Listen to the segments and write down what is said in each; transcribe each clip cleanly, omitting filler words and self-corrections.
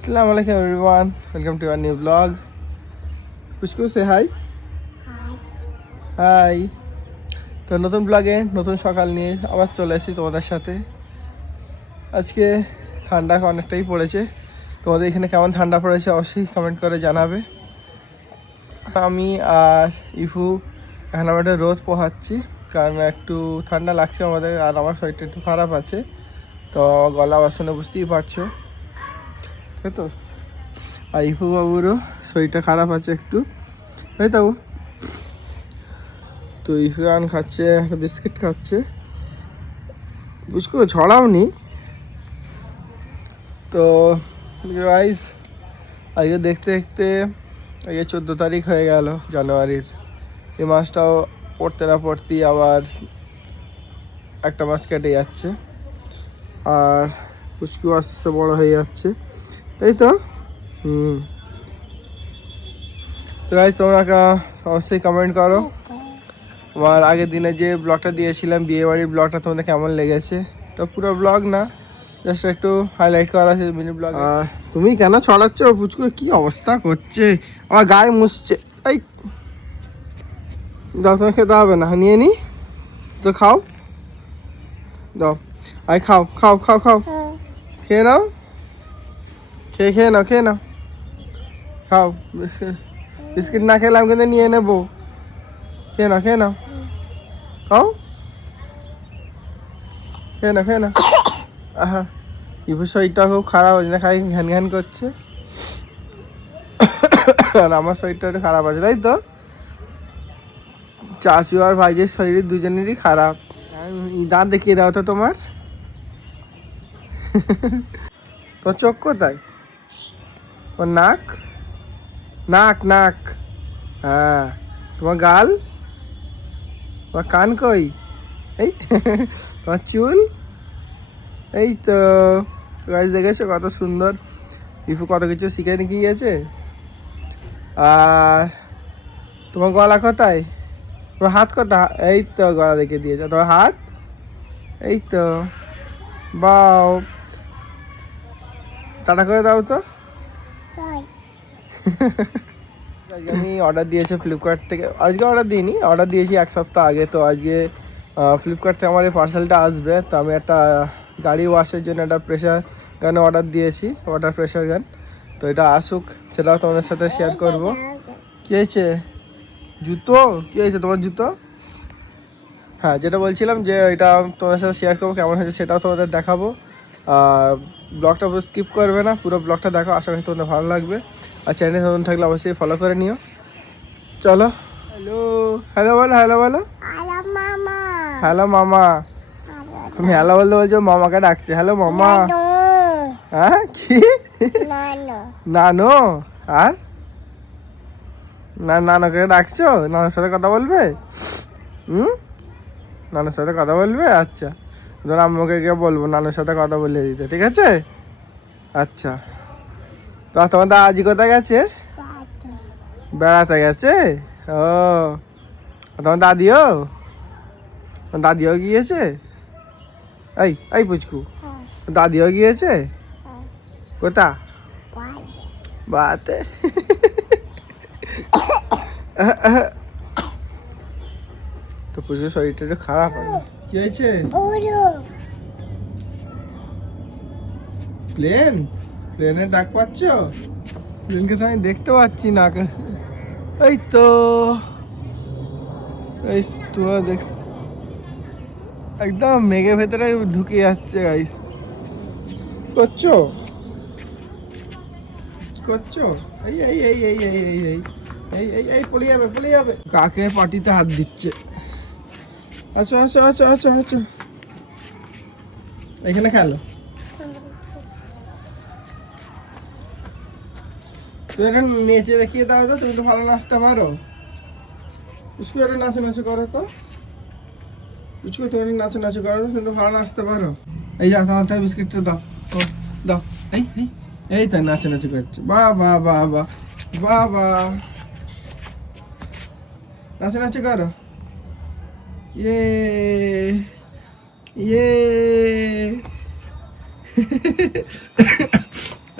Assalamu alaikum everyone. Welcome to our new vlog. Pushku say hi. Hi. তো নতুন ব্লগে নতুন সকাল নিয়ে আবার চলে এসেছি তোমাদের সাথে। আজকে ঠান্ডা অনেকটাই পড়েছে। তোমাদের এখানে কেমন ঠান্ডা পড়েছে অবশ্যই কমেন্ট করে জানাবে। আমি আর ইফু এখন আমরা রোদ পোহাচ্ছি, কারণ একটু ঠান্ডা লাগছে আমাদের, আর আমার শরীরটা একটু খারাপ আছে। তো গলা বাসনে বুঝতেই পারছো, তাই তো। আর ইফু বাবুরও শরীরটা খারাপ আছে একটু, তাই তো। তো ইফরান খাচ্ছে, একটা বিস্কিট খাচ্ছে। বুঝকো ছড়াওনি তো গাইস। আজকে দেখতে দেখতে আজকে 14 তারিখ হয়ে গেল জানুয়ারির। এই মাসটাও পড়তে না পড়তেই আবার একটা মাস কেটে যাচ্ছে, আর পুচকু আস্তে আস্তে বড় হয়ে যাচ্ছে, তাই তো। তো গাইস তোমরা অবশ্যই কমেন্ট করো আমার আগের দিনে যে ব্লগটা দিয়েছিলাম, বিয়ে বাড়ির ব্লগটা তোমাদের কেমন লেগেছে। তো পুরো ব্লগ না, জাস্ট একটু হাইলাইট করা আছে মিনি ব্লগ। তুমি কেন ছড়াচ্ছ? পুচকু কি অবস্থা করছে, আমার গায়ে মুছছে। এই দাও, তোমায় খেতে হবে না, নিয়ে নি তো, খাও দাও। আই খাও খাও খাও খাও, খেয়ে নাও, খেয়ে নাও, খেয়ে নাও, খাও। বিস্কিট না খেলে আমি কিন্তু নিয়ে নেবো। খেয়ে নাও, খেয়ে নাও, খাও, খেয়ে নাও, খেয়ে নাও। আহা, ইভুর শরীরটা খুব খারাপ হচ্ছে না, খাই ঘ্যান ঘ্যান করছে। আর আমার শরীরটা একটু খারাপ আছে, তাই তো। চাচু আর ভাইজের শরীর দুজনেরই খারাপ। দাঁত দেখিয়ে দাও তো তোমার। তোমার চোখ কোথায়? ওর নাক, নাক নাক, হ্যাঁ। তোমার গাল, তোমার কান কই? এই তোমার চুল, এই তো। গাছ দেখেছো কত সুন্দর, ইফু কত কিছু শিখে নিয়ে গিয়েছে। আর তোমার গলা কোথায়? তোমার হাত কোথায়? এই তো গলা দেখে দিয়েছে। তোমার হাত, এই তো। বাও, টাটা করে দাও তো। আজকে আমি অর্ডার দিয়েছি ফ্লিপকার্ট থেকে। আজকে অর্ডার দিইনি, অর্ডার দিয়েছি এক সপ্তাহ আগে। তো আজকে ফ্লিপকার্ট থেকে আমার এই পার্সেলটা আসবে। তো আমি একটা গাড়ি ওয়াশের জন্য একটা প্রেশার গান অর্ডার দিয়েছি, ওয়াটার প্রেশার গান। তো এটা আসুক, সেটাও তোমাদের সাথে শেয়ার করব। কী হয়েছে? জুতো? কী হয়েছে তোমার জুতো? হ্যাঁ, যেটা বলছিলাম যে এটা তোমাদের সাথে শেয়ার করবো, কেমন হয়েছে সেটাও তোমাদের দেখাবো। ব্লগটা পুরো স্কিপ করবে না, পুরো ব্লগটা দেখো, আশা করি তোমাদের ভালো লাগবে। আর চ্যানেলে নতুন থাকলে অবশ্যই ফলো করে নিও। চলো, হ্যালো হ্যালো বলো, হ্যালো বলো, হ্যালো মামা। আমি হ্যালো বলতে বলছো, মামাকে ডাকছে, হ্যালো মামা। হ্যাঁ কি? নানো? আর নানাকে ডাকছো? নানার সাথে কথা বলবে? নানার সাথে কথা বলবে? আচ্ছা, ধর আম্মুকে গিয়ে বলবো নানুর সাথে কথা বলে দিতে, ঠিক আছে? আচ্ছা। তো তোমার দাদাজি কোথায় গেছে? বেড়াতে গেছে। ও, তোমার দাদিও? দাদিও গিয়েছে? এই এই পুচকু, দাদিও গিয়েছে? কোথা? বাতে। তো পুচকুর শরীরটা একটু খারাপ আছে। কি হয়েছে? প্লেন? প্লেনের ডাক পাচ্ছ? প্লেনকে তো আমি দেখতে পাচ্ছি না। এই তো, এই তোমার দেখ, একদম মেঘের ভেতরে ঢুকে যাচ্ছে। গাইস করছো, করছো? এই এই এই এই এই এই এই এই এই এই পড়ে যাবে, পড়ে যাবে। কাকের পাটিতে হাত দিচ্ছে। আচ্ছা আচ্ছা আচ্ছা আচ্ছা আচ্ছা, এখানে খেলো। তুমি এটা নেচে দেখিয়ে দাও তো, তুমি তো ভালো নাচতে পারো। পুচকু একটু নাচে নাচে করো তো, পুচকু তুমি একটু নাচে নাচে করো তো, তুমি তো ভালো নাচতে পারো। এই যে আমার বিস্কিটটা দাও, দাও। এই এই এই তাই নাচে নাচে করছে। বাহ বাহ বাহ বাহ বাহ বাহ, নাচে নাচে করো। ইয়ে ইয়ে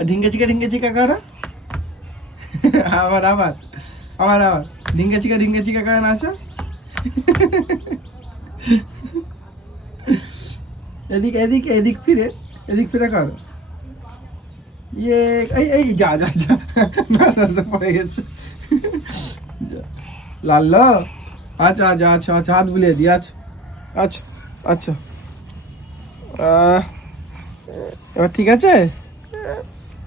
ঢিঙ্গে চিকা করো। আবার আবার আবার আবার ঢিঙ্গে চিকা করে নাচো। এদিক ফিরে করো। ইয়ে এই যা না পড়ে গেছে। লাল্লো আচ্ছা হাত বুলিয়ে দি। আচ্ছা এবার ঠিক আছে,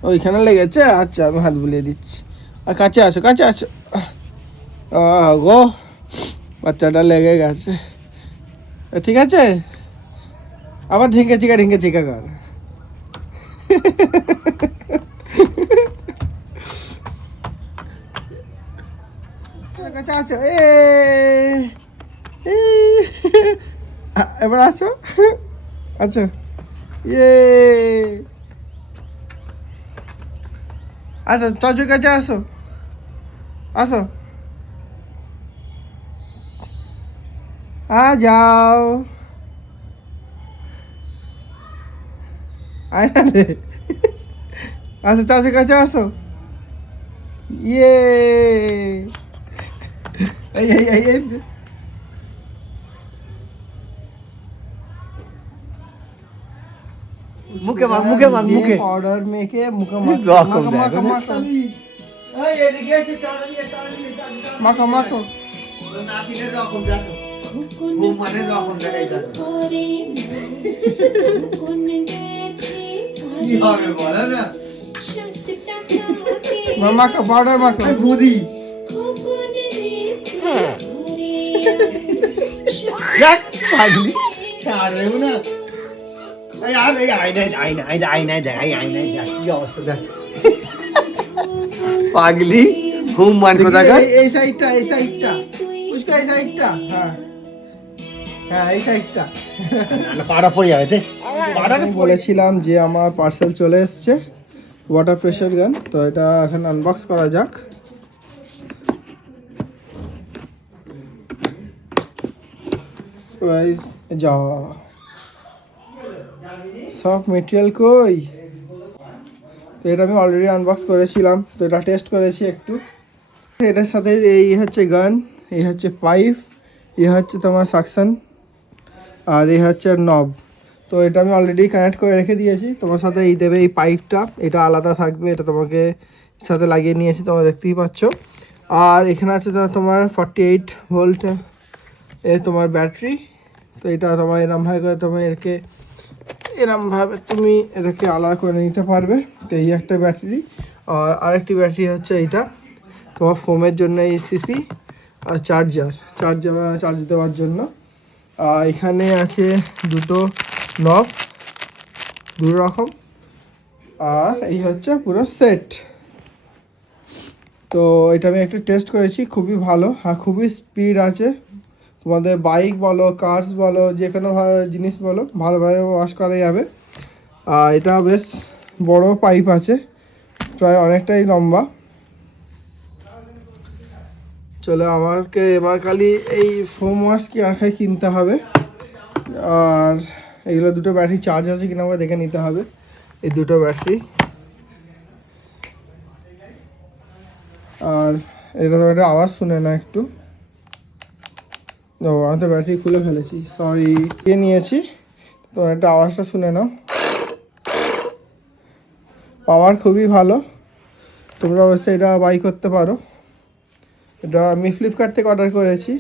ওইখানে লেগেছে। আচ্ছা আমি হাত বুলিয়ে দিচ্ছি। আর কাছে আসো গো, বাচ্চাটা লেগে গেছে। ঠিক আছে, আবার ঢিঙ্গে চিকা কর। কাছে আছো, এবার আসো। আচ্ছা ইয়ে আচ্ছা চাচুর কাছে আসো যাও। আয় না রে। আচ্ছা চাচুর কাছে আসো। ইয়ে এই মুখে পাউডার মেখে মুখে মাখো। মাখো পাউডার মাখো। বুদি পাগলি ছাড়বে না। পাগলি ঘুম মান কোথাকার। এই সাইডটা পুষ্কা, এই সাইডটা। হ্যাঁ এই সাইডটা। পাড়া পড়ে যাবে। আমি বলেছিলাম যে আমার পার্সেল চলে এসছে, ওয়াটার প্রেশার গান। তো এটা এখন আনবক্স করা যাক। যা সব মেটেরিয়াল কই। তো এটা আমি অলরেডি আনবক্স করেছিলাম, তো এটা টেস্ট করেছি একটু। এটার সাথে এই হচ্ছে গান, এই হচ্ছে পাইপ, এই হচ্ছে তোমার সাকশন, আর এই হচ্ছে নব। তো এটা আমি অলরেডি কানেক্ট করে রেখে দিয়েছি। তোমার সাথে এই দেবে এই পাইপটা, এটা আলাদা থাকবে, এটা তোমাকে সাথে লাগিয়ে নিয়েছি, তোমরা দেখতেই পাচ্ছ। আর এখানে আছে তোমার 48 ভোল্ট তোমার ব্যাটারি। তো এটা তোমার এরমভাবে করে এরমভাবে তুমি এটাকে আলাদা করে নিতে পারবে। তো এই একটা ব্যাটারি, আর আরেকটি ব্যাটারি হচ্ছে এইটা তোমার ফোমের জন্য, এই সিসি। আর চার্জ দেওয়ার জন্য। এখানে আছে দুটো নব, দু রকম। আর এই হচ্ছে পুরো সেট। তো এটা আমি একটু টেস্ট করেছি, খুবই ভালো। আর খুবই স্পিড আছে। তোমাদের বাইক বলো, কার্স বলো, যে কোনো জিনিস বলো, ভালোভাবে ওয়াশ করা যাবে। আর এটা বেশ বড় পাইপ আছে, প্রায় অনেকটাই লম্বা। চলো আমাকে এবার খালি এই ফোম ওয়াশ কি আর কিনতে হবে। আর এগুলো দুটো ব্যাটারি চার্জ আছে কিনা আমাকে দেখে নিতে হবে। এই দুটো ব্যাটারি। আর এটা তো একটা আওয়াজ শুনে না একটু। ও আমি তো ব্যাটারি খুলে ফেলেছি, সরি। নিয়েছি, তো একটা আওয়াজটা শুনে নাও। পাওয়ার খুবই ভালো, তোমরা অবশ্যই এটা বাই করতে পারো। এটা আমি ফ্লিপকার্ট থেকে অর্ডার করেছি।